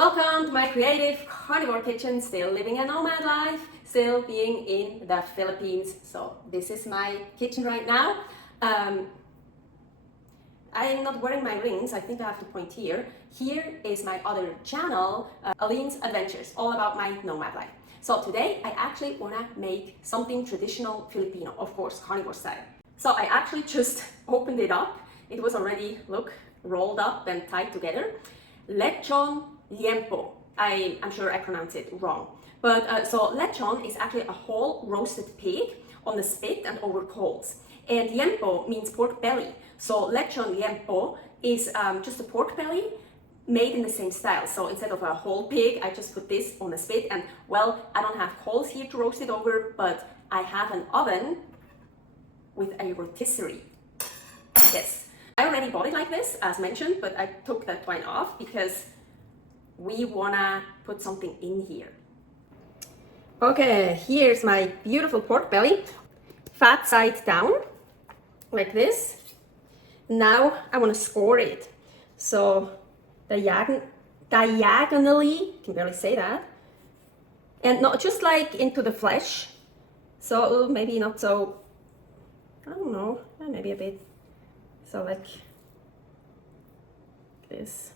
Welcome to my creative carnivore kitchen, still living a nomad life, still being in the Philippines. So this is my kitchen right now. I'm not wearing my rings, I think I have to point here. Here is my other channel, Aline's Adventures, all about my nomad life. So today I actually want to make something traditional Filipino, of course, carnivore style. So I actually just opened it up. It was already, look, rolled up and tied together. Lechon Liempo. I'm sure I pronounced it wrong. But so lechon is actually a whole roasted pig on the spit and over coals. And liempo means pork belly. So lechon liempo is just a pork belly made in the same style. So instead of a whole pig, I just put this on the spit. And well, I don't have coals here to roast it over, but I have an oven with a rotisserie. Yes. I already bought it like this, as mentioned, but I took that twine off because we wanna put something in here. Okay, here's my beautiful pork belly, fat side down, like this. Now I wanna score it. So diagonally, can barely say that, and not just like into the flesh. So maybe not so, I don't know, maybe a bit. So like this.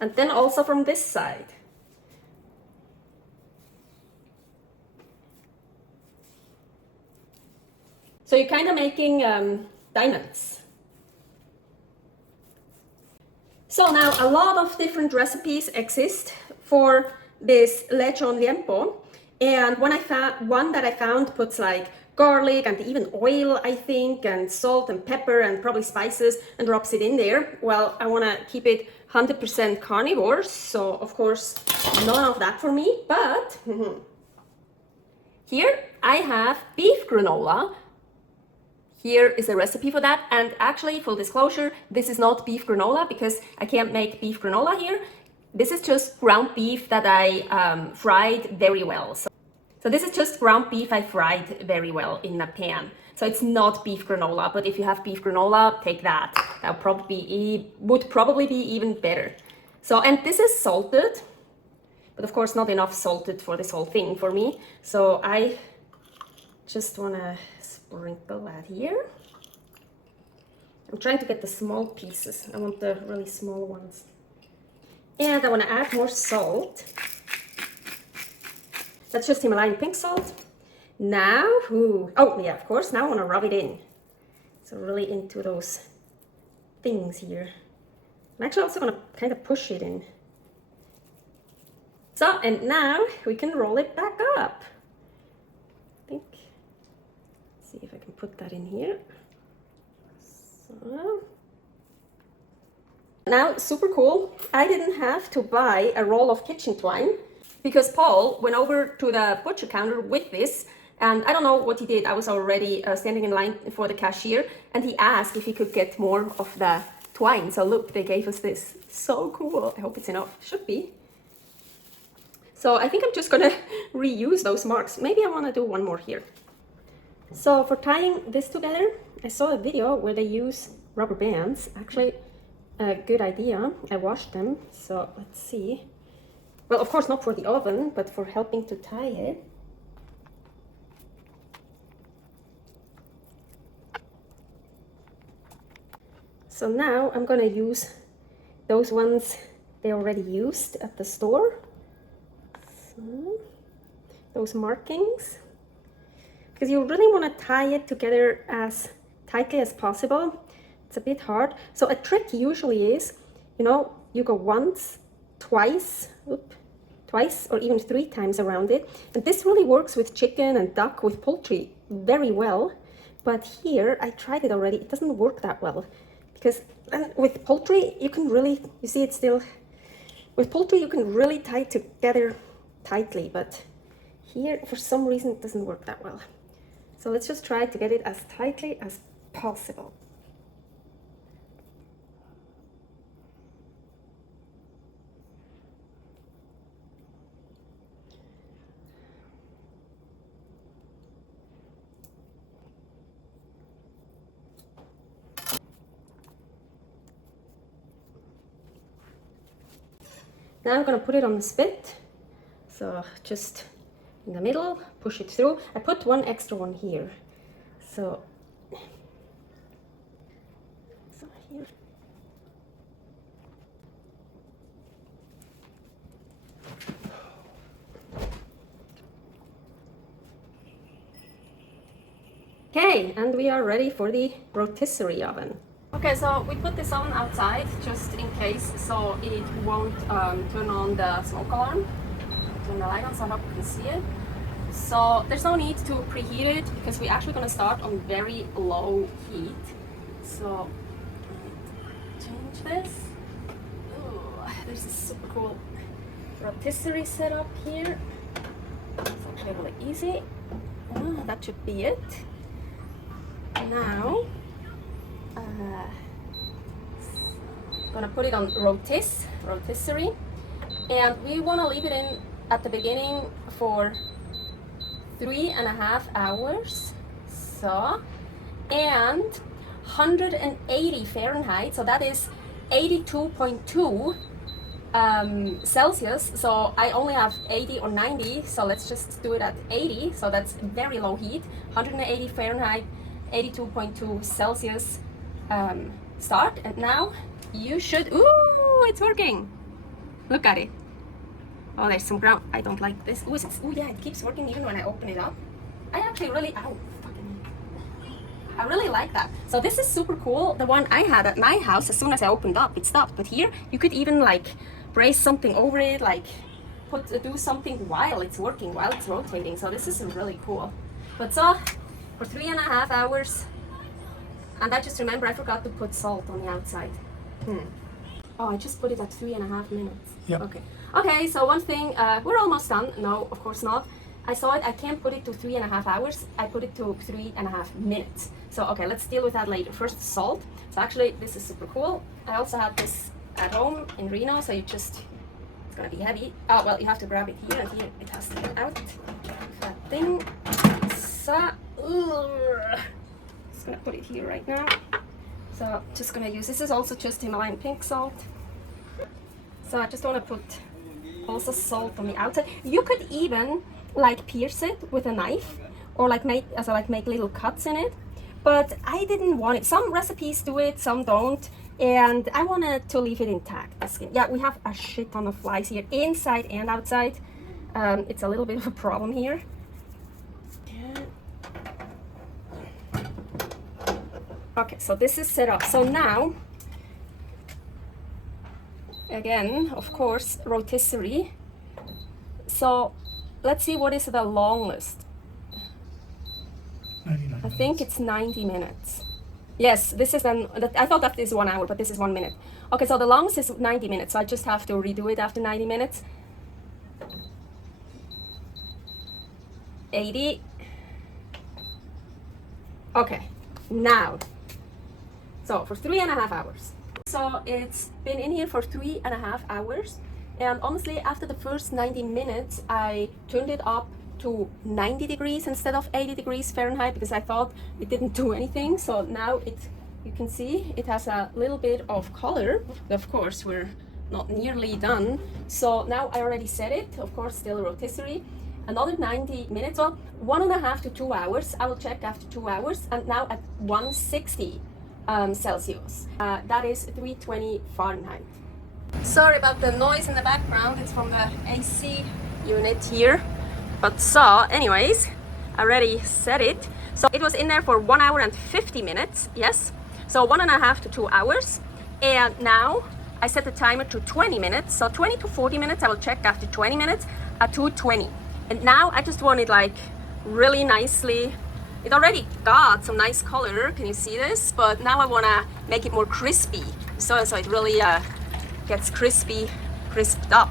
And then also from this side. So you're kind of making diamonds. So now a lot of different recipes exist for this lechon liempo. And one that I found puts like garlic and even oil, I think, and salt and pepper and probably spices and drops it in there. Well, I want to keep it 100% carnivore, so of course none of that for me, but here I have beef granola. Here is a recipe for that, and actually, full disclosure, this is not beef granola because I can't make beef granola here. This is just ground beef that I fried very well. So this is just ground beef I fried very well in a pan. So it's not beef granola, but if you have beef granola, take that. That would probably be even better. So, and this is salted, but of course not enough salted for this whole thing for me. So I just wanna sprinkle that here. I'm trying to get the small pieces. I want the really small ones. And I wanna add more salt. That's just Himalayan pink salt. Now, oh yeah, of course, now I want to rub it in. So really into those things here. I'm actually also going to kind of push it in. So, and now we can roll it back up. I think, let's see if I can put that in here. So. Now, super cool. I didn't have to buy a roll of kitchen twine because Paul went over to the butcher counter with this, and I don't know what he did. I was already standing in line for the cashier, and he asked if he could get more of the twine. So look, they gave us this. So cool. I hope it's enough. Should be. So I think I'm just gonna reuse those marks. Maybe I want to do one more here. So for tying this together, I saw a video where they use rubber bands. Actually, a good idea. I washed them. So let's see. Well, of course not for the oven, but for helping to tie it. So now I'm gonna use those ones they already used at the store. So, those markings. Because you really want to tie it together as tightly as possible. It's a bit hard. So a trick usually is, you go once, twice, or even 3 times around it. And this really works with chicken and duck, with poultry very well. But here, I tried it already, it doesn't work that well. Because with poultry, you can really, you see it still, with poultry you can really tie it together tightly, but here for some reason it doesn't work that well. So let's just try to get it as tightly as possible. Now I'm gonna put it on the spit. So just in the middle, push it through. I put one extra one here. So here. Okay, and we are ready for the rotisserie oven. Okay, so we put this oven outside just in case, so it won't turn on the smoke alarm. Turn the light on so I hope you can see it. So there's no need to preheat it because we're actually going to start on very low heat. So change this. Ooh, there's a super cool rotisserie setup here. It's actually really easy. That should be it. Now gonna put it on rotisserie, and we want to leave it in at the beginning for 3.5 hours. So, and 180 Fahrenheit, so that is 82.2 Celsius. So I only have 80 or 90, so let's just do it at 80. So that's very low heat. 180 Fahrenheit, 82.2 Celsius start. And now you should, ooh, it's working. Look at it. Oh, there's some ground. I don't like this. Ooh, yeah, it keeps working even when I open it up. I actually really, I really like that. So this is super cool. The one I had at my house, as soon as I opened up, it stopped. But here, you could even like brace something over it, like do something while it's working, while it's rotating. So this is really cool. But so, for 3.5 hours, and I just remember I forgot to put salt on the outside. Oh, I just put it at 3.5 minutes. Yeah. Okay, so one thing, we're almost done. No, of course not. I saw it, I can't put it to 3.5 hours. I put it to 3.5 minutes. So, okay, let's deal with that later. First, salt. So actually, this is super cool. I also had this at home in Reno, so you just, it's gonna be heavy. Oh, well, you have to grab it here, and here it has to get out. That thing. So, just gonna put it here right now. So, just gonna use, this is also just Himalayan pink salt. So I just wanna put also salt on the outside. You could even like pierce it with a knife, or like make little cuts in it, but I didn't want it. Some recipes do it, some don't, and I wanted to leave it intact, the skin. Yeah, we have a shit ton of flies here, inside and outside. It's a little bit of a problem here. Okay, so this is set up. So now, again, of course, rotisserie. So let's see what is the longest. 99 I think it's 90 minutes. Yes, this is then, I thought that is 1 hour, but this is 1 minute. Okay, so the longest is 90 minutes, so I just have to redo it after 90 minutes. 80. Okay, now, so for 3.5 hours. So it's been in here for 3.5 hours. And honestly, after the first 90 minutes, I turned it up to 90 degrees instead of 80 degrees Fahrenheit because I thought it didn't do anything. So now you can see it has a little bit of color. Of course, we're not nearly done. So now I already set it, of course, still rotisserie. Another 90 minutes, well, 1.5 to 2 hours. I will check after 2 hours. And now at 160 Celsius. That is 320 Fahrenheit. Sorry about the noise in the background, it's from the AC unit here. But so, anyways, I already set it. So it was in there for 1 hour and 50 minutes, yes. So 1.5 to 2 hours. And now I set the timer to 20 minutes. So 20 to 40 minutes, I will check after 20 minutes at 220. And now I just want it like really nicely. It already got some nice color, can you see this? But now I wanna make it more crispy. So it really gets crisped up.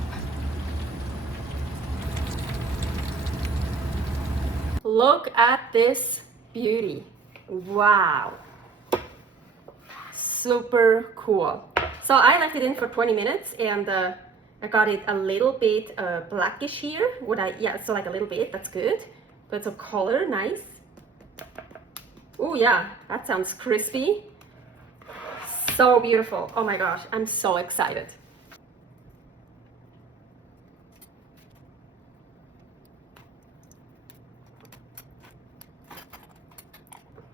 Look at this beauty. Wow. Super cool. So I left it in for 20 minutes and I got it a little bit blackish here. So like a little bit, that's good. But some color, nice. Oh yeah, that sounds crispy. So beautiful. Oh my gosh, I'm so excited.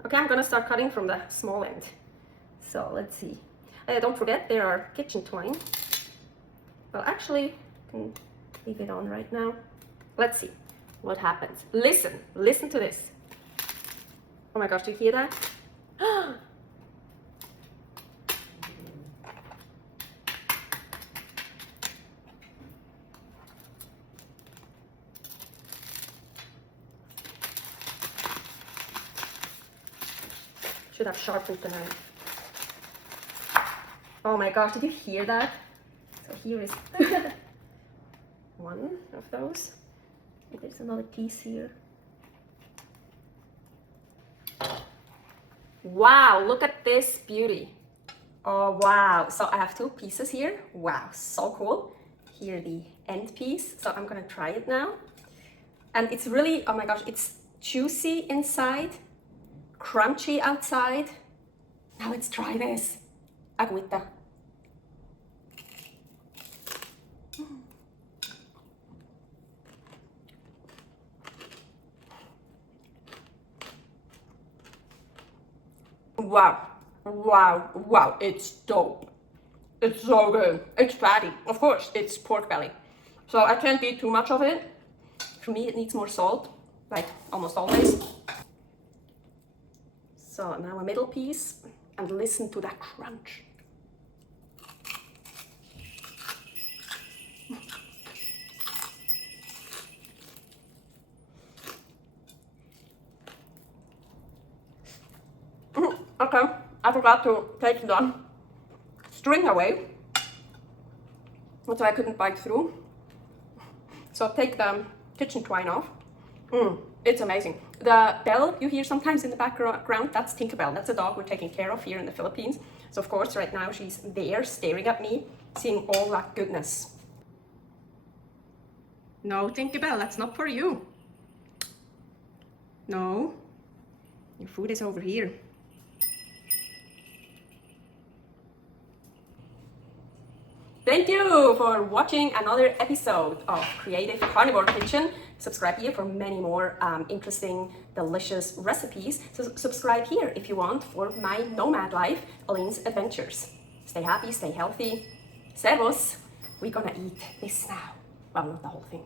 Okay, I'm gonna start cutting from the small end. So let's see. Don't forget, there are kitchen twine. Well, actually, I can leave it on right now. Let's see what happens. Listen to this. Oh my gosh, do you hear that? Should have sharpened the knife. Oh my gosh, did you hear that? So here is one of those. And there's another piece here. Wow, look at this beauty. Oh wow, so I have two pieces here. Wow, so cool. Here the end piece. So I'm gonna try it now. And it's really, oh my gosh, it's juicy inside, crunchy outside. Now let's try this. Agüita. Wow, it's dope. It's so good. It's fatty, of course, it's pork belly. So I can't eat too much of it. For me, it needs more salt, like almost always. So now a middle piece, and listen to that crunch. Okay, I forgot to take the string away. That's why I couldn't bite through. So take the kitchen twine off. It's amazing. The bell you hear sometimes in the background, that's Tinkerbell. That's a dog we're taking care of here in the Philippines. So of course, right now she's there staring at me, seeing all that goodness. No, Tinkerbell, that's not for you. No, your food is over here. Thank you for watching another episode of Creative Carnivore Kitchen. Subscribe here for many more interesting, delicious recipes. So subscribe here if you want for my nomad life, Aline's adventures. Stay happy, stay healthy. Servus. We're gonna eat this now. Well, not the whole thing.